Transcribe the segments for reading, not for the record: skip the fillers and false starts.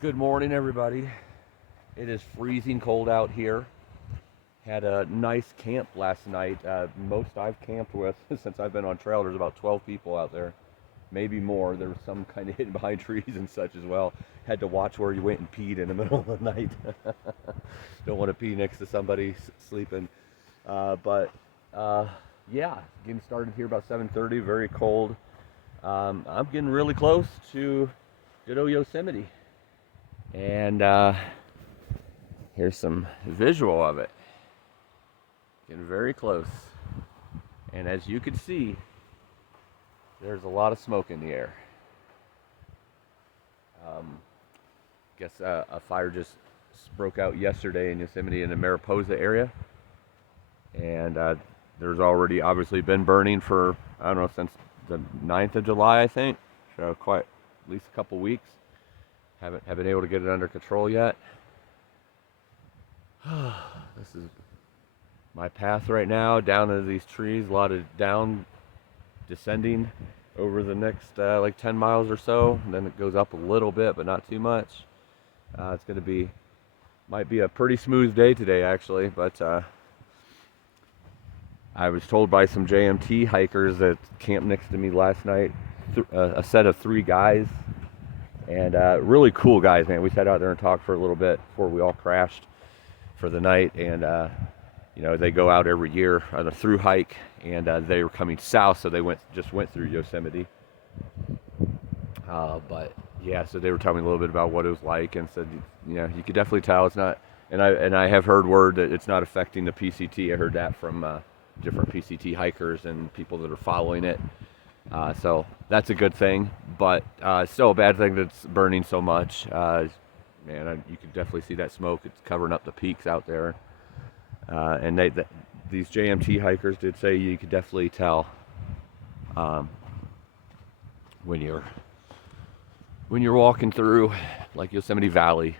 Good morning, everybody. It is freezing cold out here. Had a nice camp last night. Most I've camped with since I've been on trail. There's about 12 people out there, maybe more. There was some kind of hidden behind trees and such as well. Had to watch where you went and peed in the middle of the night. Don't want to pee next to somebody sleeping. But yeah, getting started here about 7:30. Very cold. I'm getting really close to good old Yosemite. And here's some visual of it. Getting very close. And as you can see, there's a lot of smoke in the air. Guess a fire just broke out yesterday in Yosemite in the Mariposa area. And there's already obviously been burning for, I don't know, since the 9th of July, I think. So quite at least a couple weeks. Haven't been able to get it under control yet. This is my path right now down into these trees. A lot of down descending over the next like 10 miles or so. And then it goes up a little bit, but not too much. It's going to be, might be a pretty smooth day today actually, but I was told by some JMT hikers that camped next to me last night, a set of 3 guys. And really cool guys, man. We sat out there and talked for a little bit before we all crashed for the night. And, you know, they go out every year on a thru-hike. And they were coming south, so they just went through Yosemite. But, yeah, so they were telling me a little bit about what it was like. And said, you know, you could definitely tell it's not. And I have heard word that it's not affecting the PCT. I heard that from different PCT hikers and people that are following it. So that's a good thing, but still a bad thing that it's burning so much. Man, you can definitely see that smoke. It's covering up the peaks out there. And these JMT hikers did say you could definitely tell when you're walking through like Yosemite Valley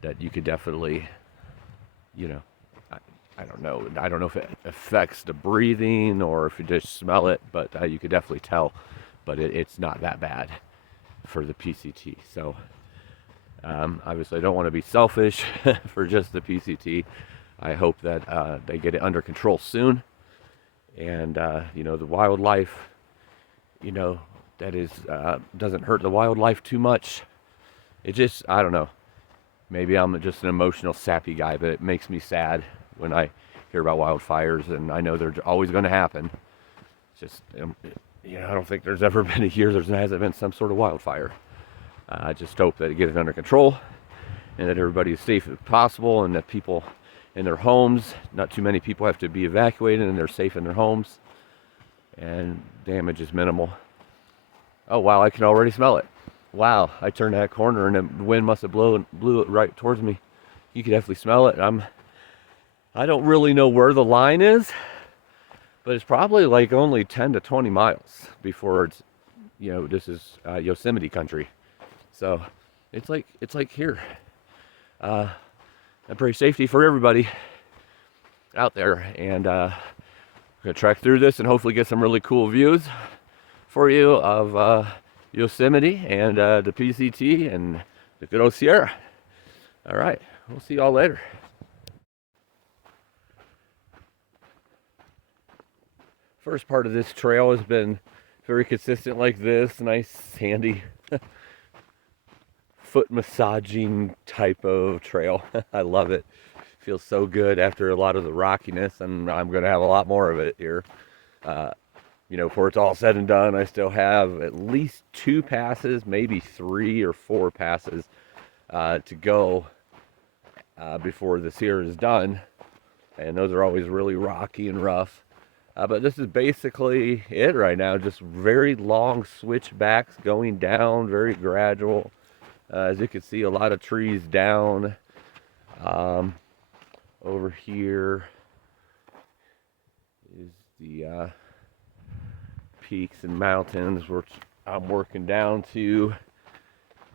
that you could definitely, you know, I don't know. I don't know if it affects the breathing or if you just smell it, but you could definitely tell. But it's not that bad for the PCT. So obviously, I don't want to be selfish for just the PCT. I hope that they get it under control soon. And you know, the wildlife, you know, that is doesn't hurt the wildlife too much. It just, I don't know. Maybe I'm just an emotional, sappy guy, but it makes me sad when I hear about wildfires, and I know they're always going to happen. It's just, you know, I don't think there's ever been a year there hasn't been some sort of wildfire. I just hope that it gets under control, and that everybody is safe as possible, and that people in their homes, not too many people have to be evacuated, and they're safe in their homes, and damage is minimal. Oh wow, I can already smell it. Wow, I turned that corner, and the wind must have blew it right towards me. You can definitely smell it. I don't really know where the line is, but it's probably like only 10 to 20 miles before it's, you know, this is Yosemite country. So it's like here. I pray safety for everybody out there, and we're gonna trek through this and hopefully get some really cool views for you of Yosemite and the PCT and the good old Sierra. All right, we'll see y'all later. First part of this trail has been very consistent like this, nice sandy foot massaging type of trail. I love it. Feels so good after a lot of the rockiness, and I'm going to have a lot more of it here. You know, before it's all said and done, I still have at least 2 passes, maybe 3 or 4 passes to go before this here is done. And those are always really rocky and rough. But this is basically it right now. Just very long switchbacks going down, very gradual. As you can see, a lot of trees down. Over here is the peaks and mountains which I'm working down to.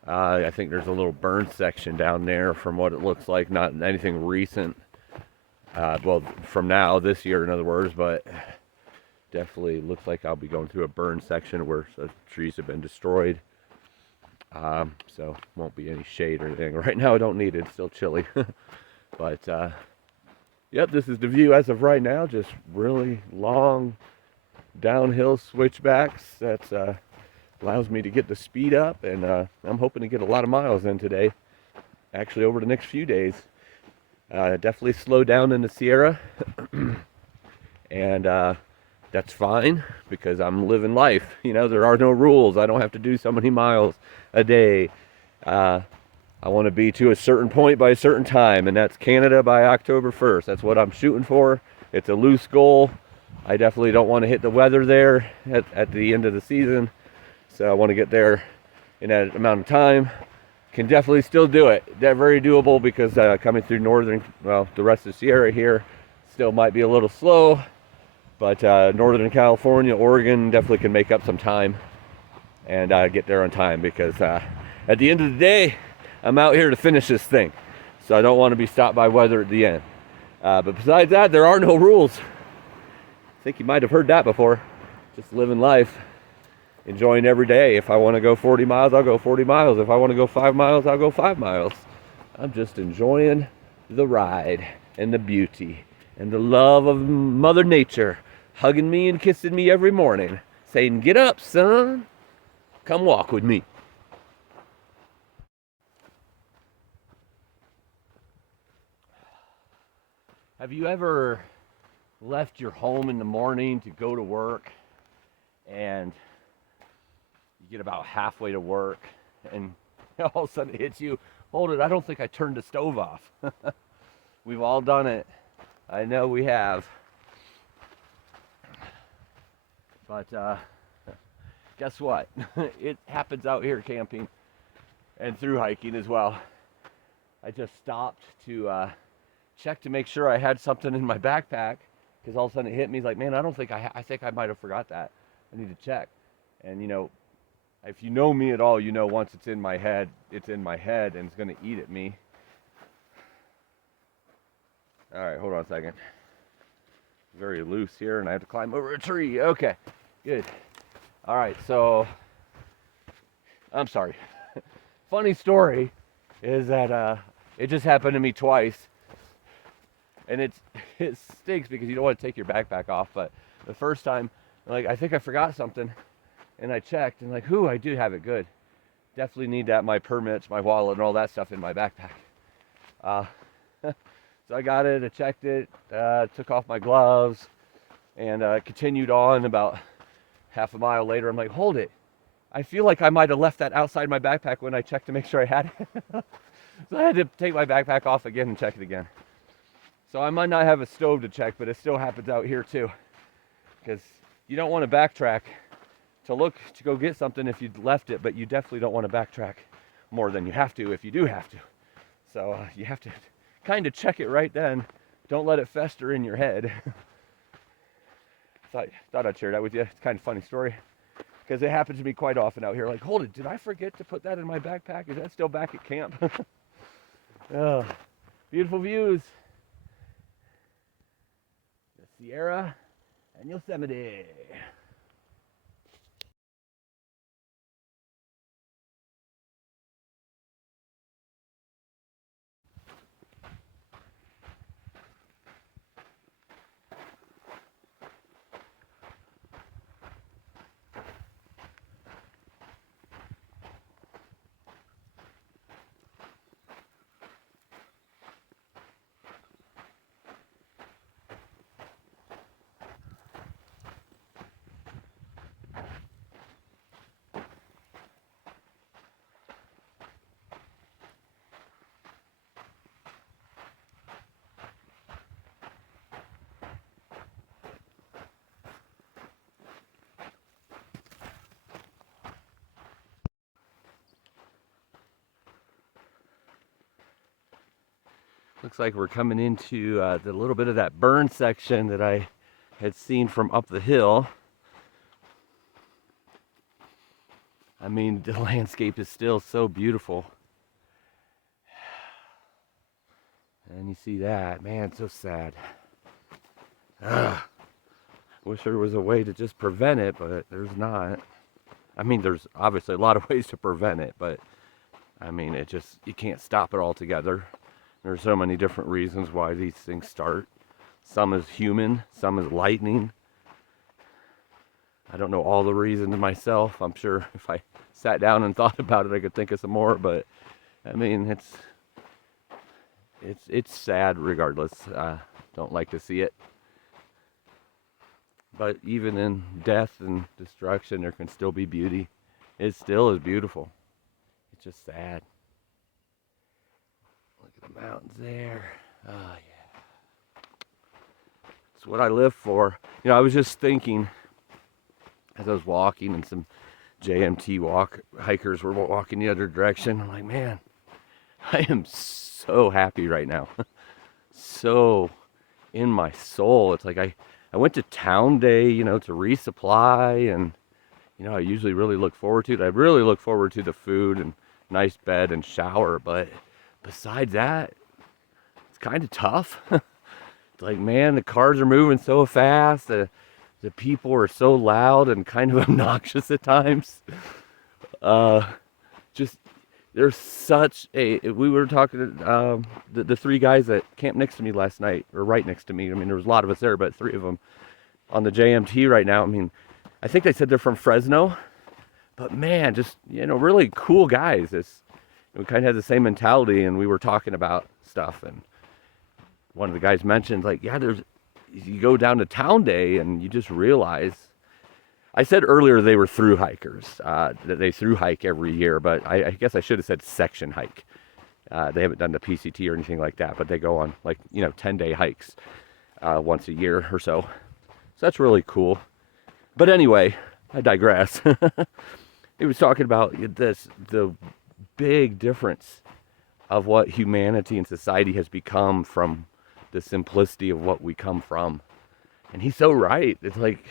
I think there's a little burn section down there from what it looks like. Not anything recent. Well, from now, this year, in other words, but definitely looks like I'll be going through a burn section where the trees have been destroyed. So won't be any shade or anything. Right now I don't need it, it's still chilly. But yep, this is the view as of right now. Just really long downhill switchbacks. That's allows me to get the speed up, and I'm hoping to get a lot of miles in today. Actually, over the next few days. Definitely slow down in the Sierra, and that's fine because I'm living life. You know, there are no rules. I don't have to do so many miles a day. I want to be to a certain point by a certain time, and that's Canada by October 1st. That's what I'm shooting for. It's a loose goal. I definitely don't want to hit the weather there at the end of the season, so I want to get there in that amount of time. Can definitely still do it. They're very doable because coming through the rest of the Sierra here still might be a little slow, but Northern California, Oregon definitely can make up some time and get there on time because at the end of the day, I'm out here to finish this thing. So I don't want to be stopped by weather at the end. But besides that, there are no rules. I think you might have heard that before. Just living life. Enjoying every day. If I want to go 40 miles, I'll go 40 miles. If I want to go 5 miles, I'll go 5 miles. I'm just enjoying the ride and the beauty and the love of Mother Nature hugging me and kissing me every morning, saying, "Get up, son. Come walk with me." Have you ever left your home in the morning to go to work and you get about halfway to work and all of a sudden it hits you, hold it, I don't think I turned the stove off. We've all done it. I know we have. But guess what? It happens out here camping and through hiking as well. I just stopped to check to make sure I had something in my backpack because all of a sudden it hit me like, man, I think I might have forgot that. I need to check. And you know, if you know me at all, you know once it's in my head and it's going to eat at me. All right, hold on a second. Very loose here, and I have to climb over a tree. Okay, good. All right, so I'm sorry. Funny story is that it just happened to me twice, and it stinks because you don't want to take your backpack off. But the first time, like I think I forgot something. And I checked, and like, I do have it good. Definitely need that, my permits, my wallet, and all that stuff in my backpack. So I got it, I checked it, took off my gloves, and continued on. About half a mile later, I'm like, hold it. I feel like I might have left that outside my backpack when I checked to make sure I had it. So I had to take my backpack off again and check it again. So I might not have a stove to check, but it still happens out here too. Because you don't want to backtrack to go get something if you'd left it, but you definitely don't want to backtrack more than you have to if you do have to. So you have to kind of check it right then. Don't let it fester in your head. Thought I'd share that with you. It's kind of a funny story because it happens to me quite often out here. Like, hold it, did I forget to put that in my backpack? Is that still back at camp? Oh, beautiful views. The Sierra and Yosemite. Looks like we're coming into the little bit of that burn section that I had seen from up the hill. I mean, the landscape is still so beautiful. And you see that, man, so sad. Wish there was a way to just prevent it, but there's not. I mean, there's obviously a lot of ways to prevent it, but I mean, you can't stop it altogether. There's so many different reasons why these things start. Some is human, some is lightning. I don't know all the reasons myself. I'm sure if I sat down and thought about it, I could think of some more, but I mean, it's sad regardless. Don't like to see it. But even in death and destruction, there can still be beauty. It still is beautiful. It's just sad. Look at the mountains there. Oh, yeah. It's what I live for. You know, I was just thinking as I was walking and some JMT hikers were walking the other direction. I'm like, man, I am so happy right now. So in my soul. It's like I went to town day, you know, to resupply, and you know, I usually really look forward to it. I really look forward to the food and nice bed and shower, but besides that, it's kind of tough. It's like, man, the cars are moving so fast. The people are so loud and kind of obnoxious at times. Just there's such a. We were talking to the three guys that camped next to me last night, or right next to me. I mean, there was a lot of us there, but three of them on the JMT right now. I mean, I think they said they're from Fresno, but man, just, you know, really cool guys. We kind of had the same mentality, and we were talking about stuff, and one of the guys mentioned, like, yeah, you go down to town day and you just realize. I said earlier they were through hikers, that they through hike every year, but I guess I should have said section hike. They haven't done the PCT or anything like that, but they go on, like, you know, 10-day hikes once a year or so. So that's really cool. But anyway, I digress. He was talking about the big difference of what humanity and society has become from the simplicity of what we come from. And he's so right. It's like,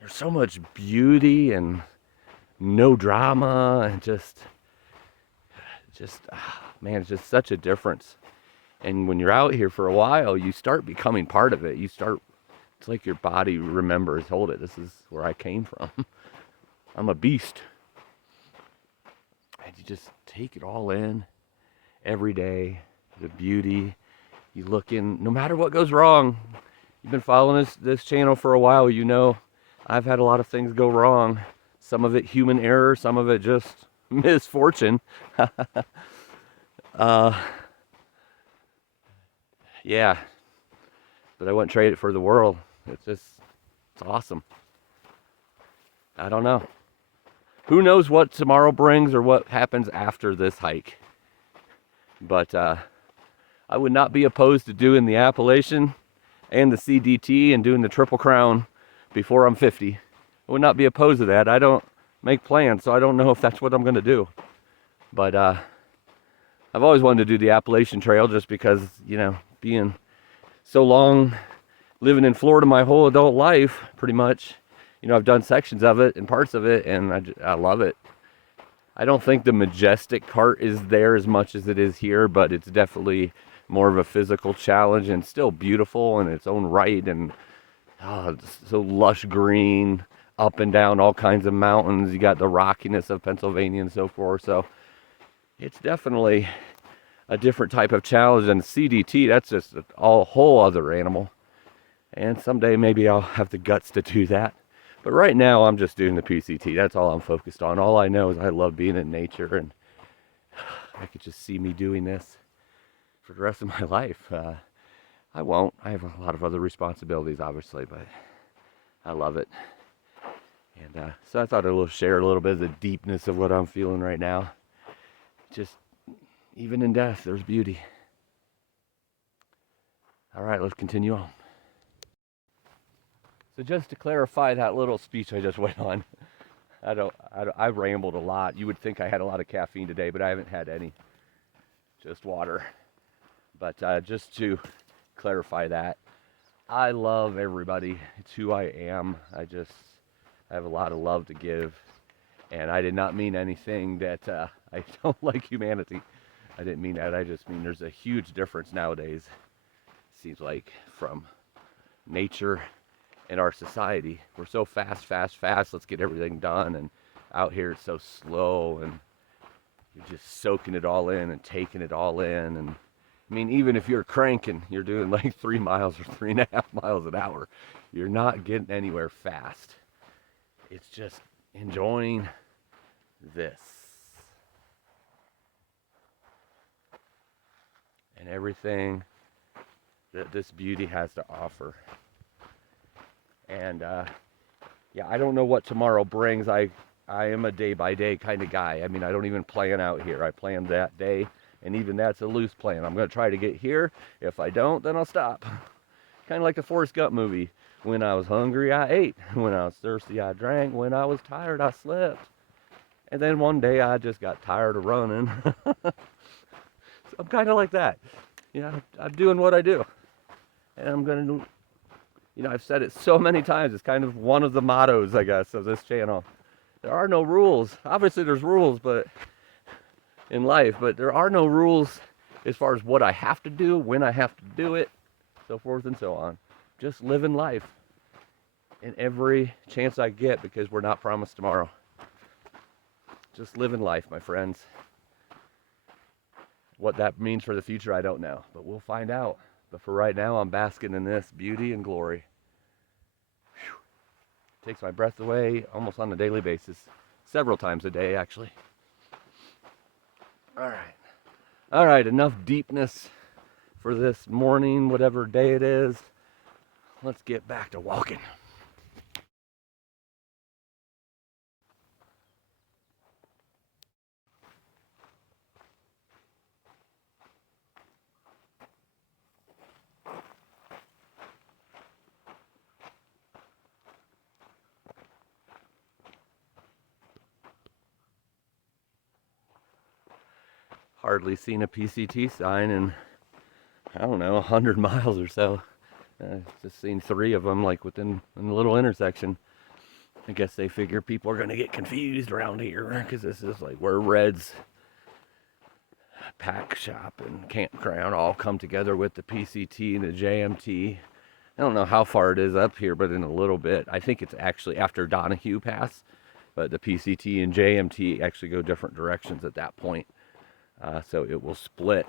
there's so much beauty and no drama, and just man, it's just such a difference. And when you're out here for a while, you start becoming part of it. It's like your body remembers, hold it, this is where I came from. I'm a beast. And you just take it all in every day, the beauty. You look in, no matter what goes wrong. You've been following this channel for a while, you know I've had a lot of things go wrong. Some of it human error, some of it just misfortune. Yeah, but I wouldn't trade it for the world. It's awesome. I don't know. Who knows what tomorrow brings or what happens after this hike. But I would not be opposed to doing the Appalachian and the CDT and doing the Triple Crown before I'm 50. I would not be opposed to that. I don't make plans, so I don't know if that's what I'm going to do. But I've always wanted to do the Appalachian Trail just because, you know, being so long, living in Florida my whole adult life, pretty much, you know, I've done sections of it and parts of it, and I love it. I don't think the majestic part is there as much as it is here, but it's definitely more of a physical challenge, and still beautiful in its own right, and so lush green, up and down all kinds of mountains. You got the rockiness of Pennsylvania and so forth. So it's definitely a different type of challenge than CDT. That's just a whole other animal. And someday maybe I'll have the guts to do that. But right now I'm just doing the PCT. That's all I'm focused on. All I know is I love being in nature, and I could just see me doing this for the rest of my life. I won't. I have a lot of other responsibilities, obviously, but I love it. And so I thought I'd share a little bit of the deepness of what I'm feeling right now. Just, even in death, there's beauty. All right, let's continue on. So just to clarify that little speech I just went on, I rambled a lot. You would think I had a lot of caffeine today, but I haven't had any. Just water. But just to clarify that, I love everybody. It's who I am. I have a lot of love to give, and I did not mean anything that I don't like humanity. I didn't mean that. I just mean there's a huge difference nowadays, seems like, from nature and our society. We're so fast. Let's get everything done, and Out here it's so slow, and you're just soaking it all in and taking it all in. And I mean, even if you're cranking, you're doing like 3 miles or 3.5 miles an hour, you're not getting anywhere fast. It's just enjoying this and everything that this beauty has to offer. And yeah, I don't know what tomorrow brings. I am a day by day kind of guy. I mean, I don't even plan out here. I plan that day, and even that's a loose plan. I'm going to try to get here. If I don't, then I'll stop. Kind of like the Forrest Gump movie. When I was hungry, I ate. When I was thirsty, I drank. When I was tired, I slept. And then one day I just got tired of running. So I'm kind of like that. You know, I'm doing what I do. And I'm going to, you know, I've said it so many times. It's kind of one of the mottos, I guess, of this channel. There are no rules. Obviously, there's rules, but in life, but there are no rules as far as what I have to do, when I have to do it, so forth and so on. Just living life in every chance I get, because we're not promised tomorrow. Just living life, my friends. What that means for the future, I don't know, but we'll find out. But for right now, I'm basking in this beauty and glory. Whew. Takes my breath away almost on a daily basis. Several times a day, actually. All right. All right, enough deepness for this morning, whatever day it is. Let's get back to walking. Hardly seen a PCT sign in, I don't know, 100 miles or so. Just seen 3 of them, like within a little intersection. I guess they figure people are going to get confused around here, because this is like where Red's pack shop and campground all come together with the PCT and the JMT. I don't know how far it is up here, but in a little bit. I think it's actually after Donahue Pass, but the PCT and JMT actually go different directions at that point. So it will split.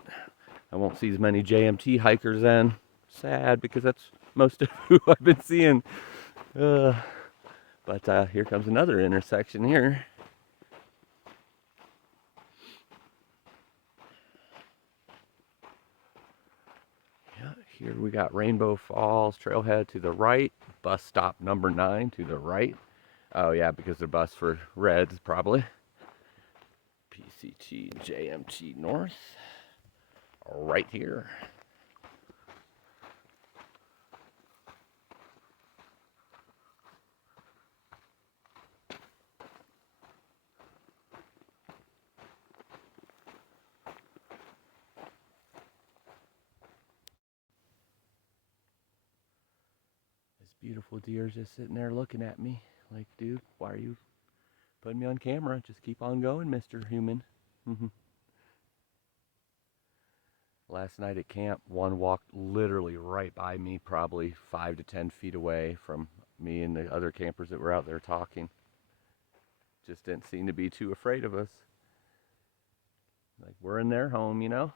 I won't see as many JMT hikers then. Sad, because that's most of who I've been seeing. But here comes another intersection here. Yeah, here we got Rainbow Falls Trailhead to the right. Bus stop number 9 to the right. Oh yeah, because the bus for Reds probably. PCT JMT North. Right here. This beautiful deer just sitting there looking at me like, dude, why are you putting me on camera? Just keep on going, Mr. Human. Last night at camp, one walked literally right by me, probably 5 to 10 feet away from me and the other campers that were out there talking. Just didn't seem to be too afraid of us. Like, we're in their home, you know?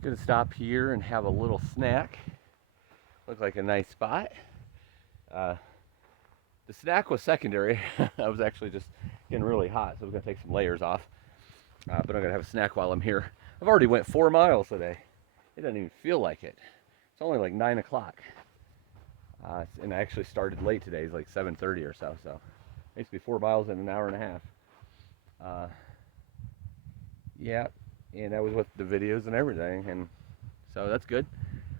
Gonna stop here and have a little snack. Look like a nice spot. The snack was secondary. I was actually just getting really hot, so I was gonna take some layers off. But I'm gonna have a snack while I'm here. I've already went 4 miles today. It doesn't even feel like it. It's only like 9 o'clock. And I actually started late today. It's like 7:30 or so. So basically 4 miles in an hour and a half. Yeah, and that was with the videos and everything, and so that's good.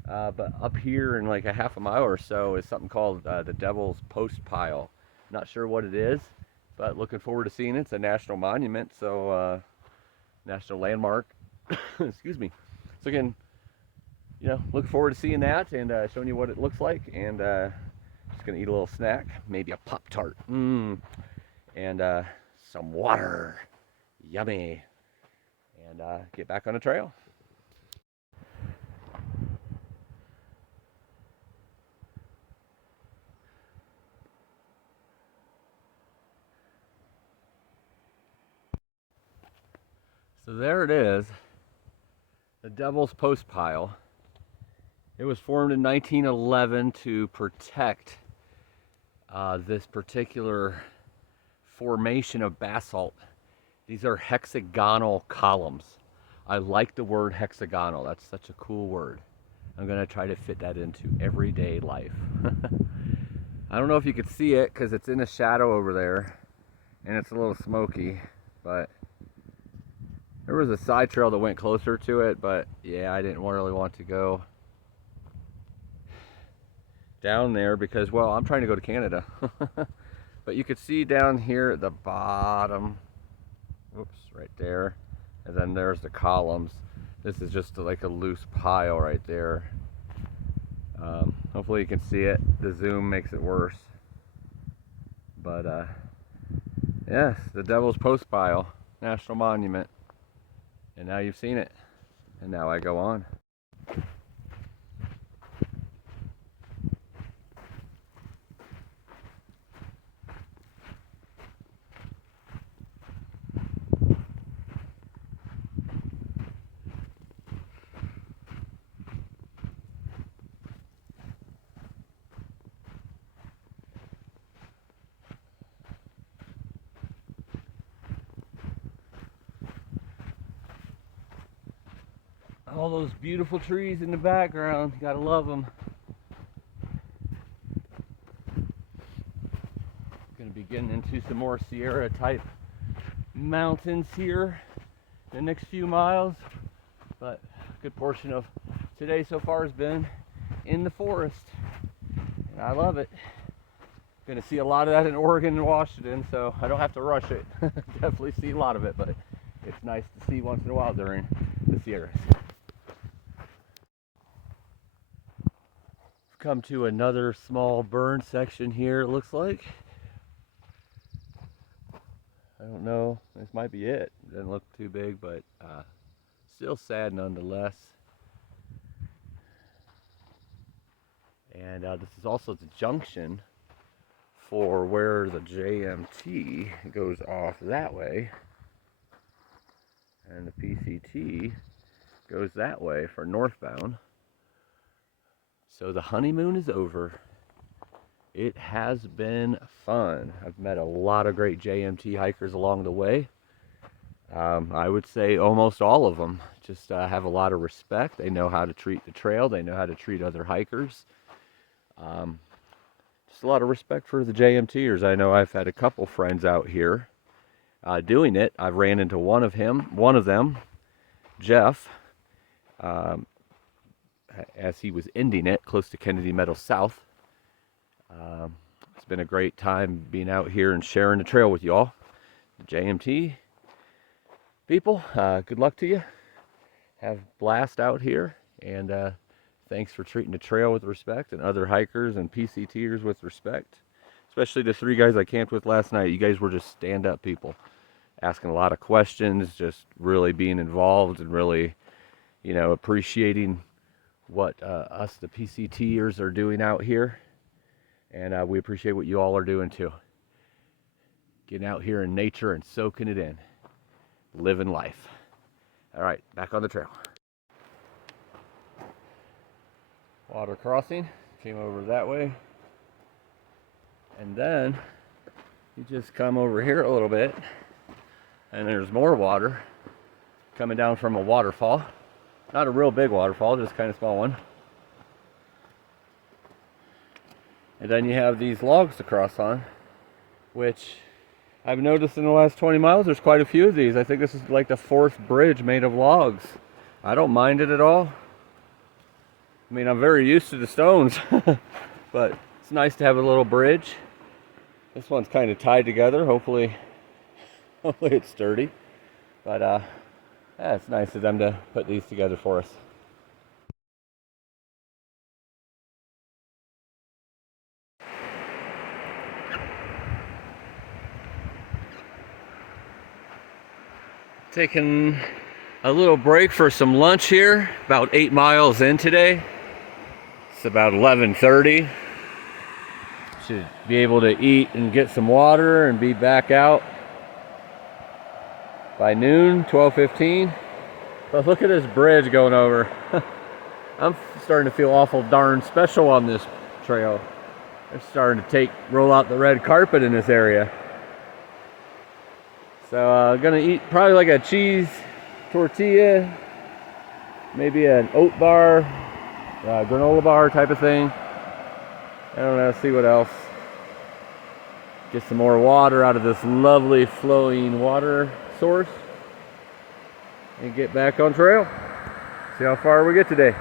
But up here in like a half a mile or so is something called the Devil's Postpile. Not sure what it is, but looking forward to seeing it. It's a national monument, so national landmark. Excuse me. So again, looking forward to seeing that and showing you what it looks like, and just gonna eat a little snack, maybe a Pop-Tart, and some water, yummy, and get back on the trail. So there it is, the Devil's Postpile. It was formed in 1911 to protect this particular formation of basalt. These are hexagonal columns. I like the word hexagonal. That's such a cool word. I'm gonna try to fit that into everyday life. I don't know if you can see it because it's in the shadow over there and it's a little smoky, but there was a side trail that went closer to it, but yeah, I didn't really want to go down there because, well, I'm trying to go to Canada. But you could see down here at the bottom, oops, right there, and then there's the columns. This is just like a loose pile right there. Hopefully you can see it. The zoom makes it worse. But yes, the Devil's Postpile, National Monument. And now you've seen it. And now I go on. All those beautiful trees in the background, gotta love them. Gonna be getting into some more Sierra type mountains here in the next few miles, but a good portion of today so far has been in the forest, and I love it. Gonna see a lot of that in Oregon and Washington, so I don't have to rush it. Definitely see a lot of it, but it's nice to see once in a while during the Sierras. Come to another small burn section here, it looks like. I don't know, this might be it. Doesn't look too big, but still sad nonetheless. And this is also the junction for where the JMT goes off that way, and the PCT goes that way for northbound. So the honeymoon is over. It has been fun. I've met a lot of great JMT hikers along the way. I would say almost all of them just have a lot of respect. They know how to treat the trail. They know how to treat other hikers. Just a lot of respect for the JMTers. I know I've had a couple friends out here doing it. I've ran into one of them, Jeff, as he was ending it close to Kennedy Meadow South. It's been a great time being out here and sharing the trail with y'all. The JMT people, good luck to you. Have blast out here, and thanks for treating the trail with respect, and other hikers and PCTers with respect. Especially the 3 guys I camped with last night. You guys were just stand-up people, asking a lot of questions, just really being involved, and really, appreciating what us, the PCTers, are doing out here. And we appreciate what you all are doing too. Getting out here in nature and soaking it in. Living life. All right, back on the trail. water crossing. Came over that way. And then you just come over here a little bit and there's more water coming down from a waterfall. Not a real big waterfall, just kind of small one. And then you have these logs to cross on, which I've noticed in the last 20 miles there's quite a few of these. I think this is like the 4th bridge made of logs. I don't mind it at all. I mean, I'm very used to the stones, but it's nice to have a little bridge. This one's kind of tied together. Hopefully it's sturdy. But yeah, it's nice of them to put these together for us. Taking a little break for some lunch here. About 8 miles in today. It's about 11:30. Should be able to eat and get some water and be back out by noon, 12:15. But look at this bridge going over. I'm starting to feel awful darn special on this trail. They're starting to roll out the red carpet in this area. So gonna eat probably like a cheese tortilla, maybe an oat bar, granola bar type of thing. I don't know, see what else. Get some more water out of this lovely flowing water source and get back on trail. See how far we get today.